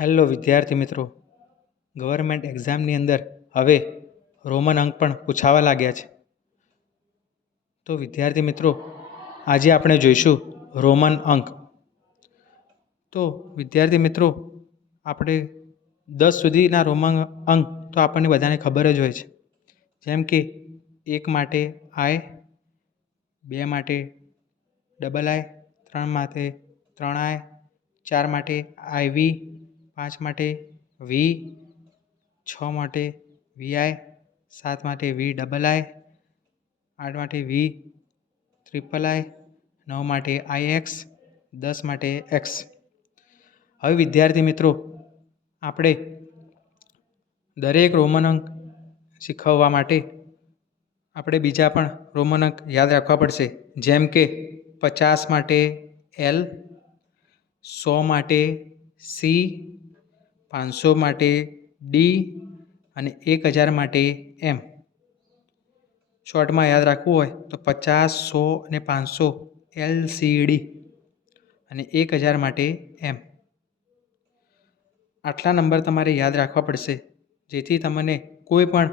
Hello વિદ્યાર્થી મિત્રો, government એક્ઝામની અંદર હવે રોમન અંક પણ પૂછાવા લાગ્યા છે. તો વિદ્યાર્થી મિત્રો, આજે આપણે જોઈશું રોમન અંક. તો વિદ્યાર્થી મિત્રો, આપણે 10 સુધીના રોમન અંક તો આપણને બધાને ખબર જ હોય છે. જેમ કે 1 માટે આઈ, 2 માટે ડબલ આઈ, 3 માટે 3 આઈ, 4 માટે IV, 5 માટે વી, 6 માટે VI, 7 માટે VII, 8 માટે VIII, 9 માટે IX, 10 માટે X. હવે વિદ્યાર્થી મિત્રો, આપણે દરેક રોમન અંક શીખવવા માટે આપણે બીજા પણ રોમન અંક યાદ રાખવા પડશે. જેમ કે 50 માટે L, 100 માટે C, 500 માટે D અને 1000 માટે M. શોર્ટમાં યાદ રાખવું હોય તો 50, 100 અને 500 LCD અને 1000 માટે M. આટલા નંબર તમારે યાદ રાખવા પડશે, જેથી તમને કોઈ પણ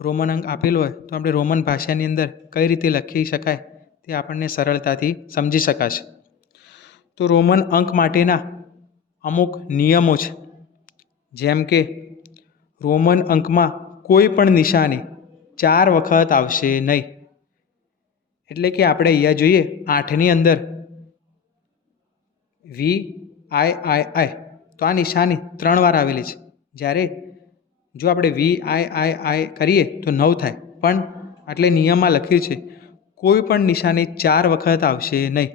રોમન અંક આપેલો હોય તો આપણે રોમન ભાષાની અંદર કઈ રીતે લખી શકાય તે આપણને સરળતાથી સમજી શકાશે. તો રોમન અંક માટેના અમુક નિયમો છે. જેમ કે રોમન અંકમાં કોઈ પણ નિશાની 4 વખત આવશે નહીં. એટલે કે આપણે અહીંયા જોઈએ 8ની અંદર VIII, તો આ નિશાની 3 વાર આવેલી છે. જ્યારે જો આપણે VIII કરીએ તો 9 થાય, પણ એટલે નિયમમાં લખ્યું છે કોઈ પણ નિશાની 4 વખત આવશે નહીં.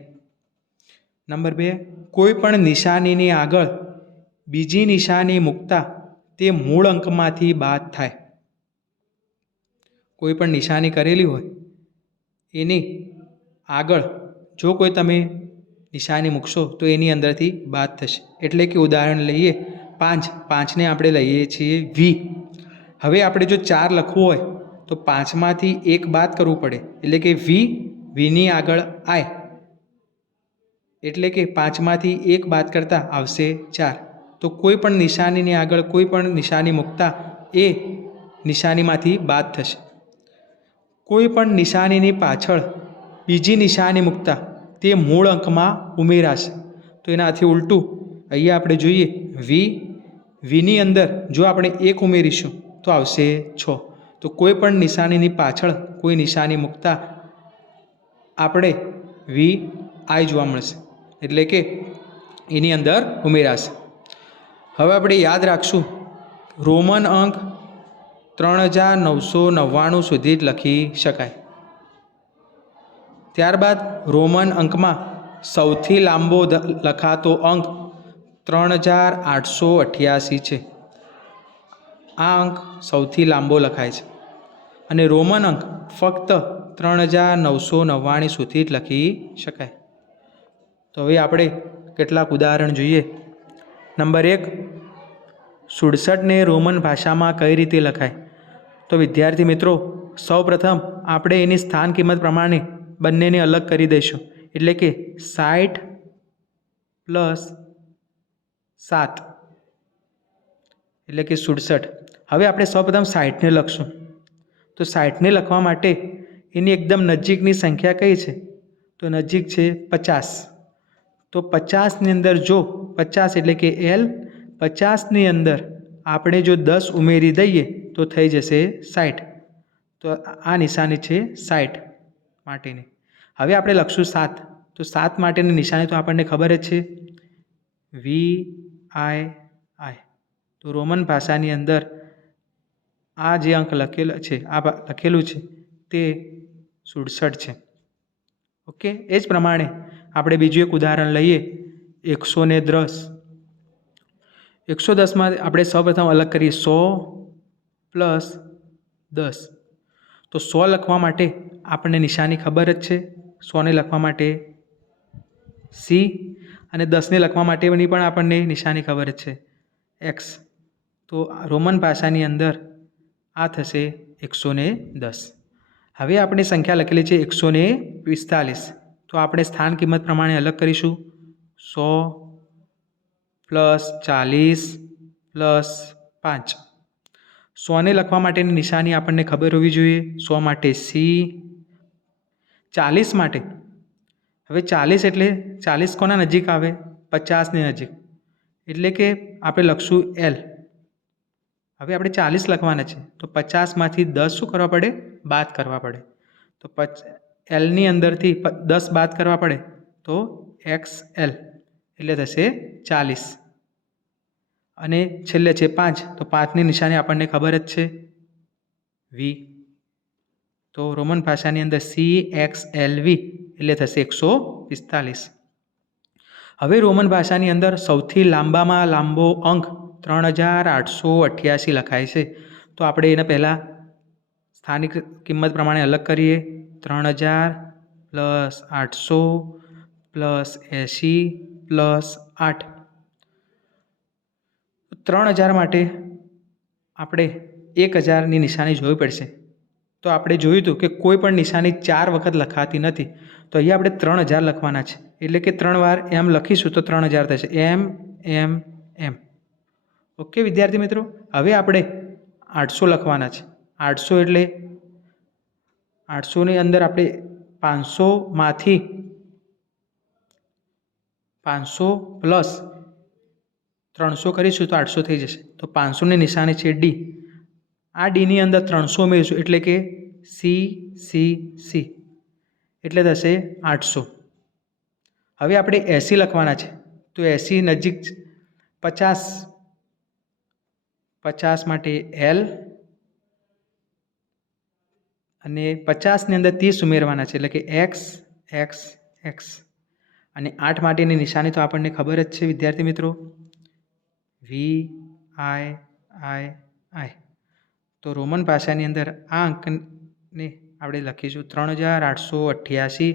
નંબર 2, કોઈ પણ નિશાનીની આગળ બીજી નિશાની મૂકતા તે મૂળ અંકમાંથી બાદ થાય. કોઈ પણ નિશાની કરેલી હોય એની આગળ જો કોઈ તમે નિશાની મૂકશો તો એની અંદરથી બાદ થશે. એટલે કે ઉદાહરણ લઈએ 5ને આપણે લઈએ છીએ V. હવે આપણે જો 4 લખવું હોય તો 5માંથી 1 બાદ કરવું પડે. એટલે કે Vની આગળ I, એટલે કે 5માંથી 1 બાદ કરતાં આવશે 4. તો કોઈ પણ નિશાનીની આગળ કોઈ પણ નિશાની મૂકતા એ નિશાનીમાંથી બાદ થશે. કોઈ પણ નિશાનીની પાછળ બીજી નિશાની મૂકતા તે મૂળ અંકમાં ઉમેરાશે. તો એનાથી ઉલટું અહીંયા આપણે જોઈએ Vની અંદર જો આપણે 1 ઉમેરીશું તો આવશે 6. તો કોઈ પણ નિશાનીની પાછળ કોઈ નિશાની મૂકતા આપણે VI જોવા મળશે, એટલે કે એની અંદર ઉમેરાશે. હવે આપણે યાદ રાખશું રોમન અંક 3999 સુધી જ લખી શકાય. ત્યારબાદ રોમન અંકમાં સૌથી લાંબો લખાતો અંક 3888 છે. આ અંક સૌથી લાંબો લખાય છે અને રોમન અંક ફક્ત 3999 સુધી જ લખી શકાય. તો હવે આપણે કેટલાક ઉદાહરણ જોઈએ. નંબર 1, 67ને રોમન ભાષામાં કઈ રીતે લખાય? તો વિદ્યાર્થી મિત્રો, સૌપ્રથમ આપણે એની સ્થાન કિંમત પ્રમાણે બંનેને અલગ કરી દઈશું. એટલે કે 60 + 7 એટલે કે 67. હવે આપણે સૌપ્રથમ 60ને લખશું. તો 60ને લખવા માટે એની એકદમ નજીકની સંખ્યા કઈ છે? તો નજીક છે 50. તો 50ની અંદર જો 50 એટલે કે L, 50ની અંદર આપણે જો 10 ઉમેરી દઈએ તો થઈ જશે 60. તો આ નિશાની છે 60 માટેની. હવે આપણે લખશું 7. તો 7 માટેની નિશાની તો આપણને ખબર જ છે, VII. તો રોમન ભાષાની અંદર આ જે અંક લખેલો છે, આ લખેલું છે તે 67 છે. ઓકે, એ જ પ્રમાણે આપણે બીજું એક ઉદાહરણ લઈએ 110. 110માં આપણે સૌપ્રથમ અલગ કરીએ 100 + 10. તો 100 લખવા માટે આપણને નિશાની ખબર જ છે. 100ને લખવા માટે C અને 10ને લખવા માટેની પણ આપણને નિશાની ખબર જ છે, X. તો રોમન ભાષાની અંદર આ થશે 110. હવે આપણે સંખ્યા લખેલી છે 145. તો આપણે સ્થાન કિંમત પ્રમાણે અલગ કરીશું 100 પ્લસ 40 પ્લસ 5. 100ને લખવા માટેની નિશાની આપણને ખબર હોવી જોઈએ. 100 માટે સી, 40 માટે હવે 40 એટલે 40 કોના નજીક આવે? 50ની નજીક, એટલે કે આપણે લખશું એલ. હવે આપણે 40 લખવાના છે તો 50માંથી 10 શું કરવા પડે? બાદ કરવા પડે. તો એલની અંદરથી 10 બાદ કરવા પડે તો એક્સ એલ એટલે થશે 40. અને છેલ્લે છે 5, તો 5ની નિશાની આપણને ખબર જ છે વી. તો રોમન ભાષાની અંદર CXLV એટલે થશે 145. હવે રોમન ભાષાની અંદર સૌથી લાંબામાં લાંબો અંક 3888 લખાય છે. તો આપણે એને પહેલાં સ્થાનિક કિંમત પ્રમાણે અલગ કરીએ. 3000 પ્લસ 800 પ્લસ 80 પ્લસ 8. 3000 માટે આપણે 1000ની નિશાની જોવી પડશે. તો આપણે જોયું હતું કે કોઈ પણ નિશાની 4 વખત લખાતી નથી. તો અહીંયા આપણે 3000 લખવાના છે, એટલે કે 3 વાર એમ લખીશું તો 3000 થશે. એમ એમ એમ. ઓકે વિદ્યાર્થી મિત્રો, હવે આપણે 800 લખવાના છે. 800 એટલે 800ની અંદર આપણે 500માંથી 500 પ્લસ 300 કરીશું તો 800 થઈ જશે. તો 500ની નિશાની છે ડી. આ ડીની અંદર 300 ઉમેરીશું એટલે કે સી સી સી એટલે થશે 800. હવે આપણે 80 લખવાના છે. તો 80 નજીક 50 માટે એલ અને 50ની અંદર 30 ઉમેરવાના છે એટલે કે એક્સ એક્સ એક્સ. અને 8 માટેની નિશાની તો આપણને ખબર જ છે વિદ્યાર્થી મિત્રો, વી આઈ આઈ આઈ. તો રોમન ભાષાની અંદર આ અંકને આપણે લખીશું 3888,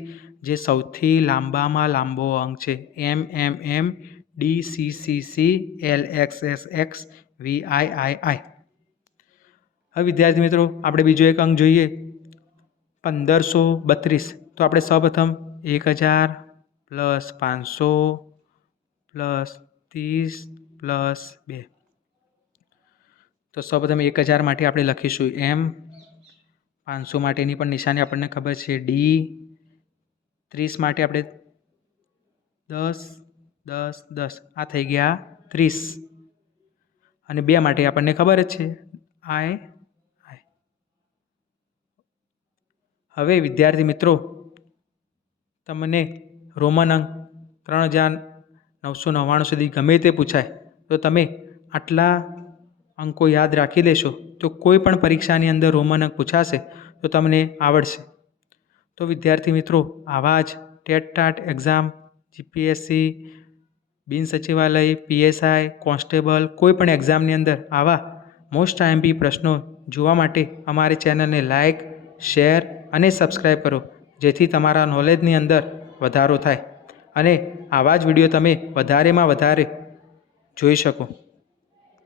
જે સૌથી લાંબામાં લાંબો અંક છે. M M M, D C C C, L X X X, V I I I. હવે વિદ્યાર્થી મિત્રો આપણે બીજો એક અંક જોઈએ, 1532. તો આપણે સૌપ્રથમ 1000 પ્લસ 500 પ્લસ 30 પ્લસ 2. તો સૌપ્રથમ 1000 માટે આપણે લખીશું એમ. 500 માટેની પણ નિશાની આપણને ખબર છે ડી. 30 માટે આપણે 10 10 10, આ થઈ ગયા 30. અને 2 માટે આપણને ખબર જ છે આઈ આઈ. હવે વિદ્યાર્થી મિત્રો તમને રોમન અંક 3999 સુધી ગમે તે પૂછાય તો તમે આટલા અંકો યાદ રાખી લેશો તો કોઈ પણ પરીક્ષાની અંદર રોમન અંક પૂછાશે તો તમને આવડશે. તો વિદ્યાર્થી મિત્રો આવા જ ટેટ ટાટ એક્ઝામ, જીપીએસસી, બિન સચિવાલય, પીએસઆઈ, કોન્સ્ટેબલ, કોઈ પણ એક્ઝામની અંદર આવા મોસ્ટ આઈએમપી પ્રશ્નો જોવા માટે અમારી ચેનલને લાઇક, શેર અને સબસ્ક્રાઈબ કરો, જેથી તમારા નોલેજની અંદર વધારો થાય અને આવા જ વિડીયો તમે વધારેમાં વધારે જોઈ શકો.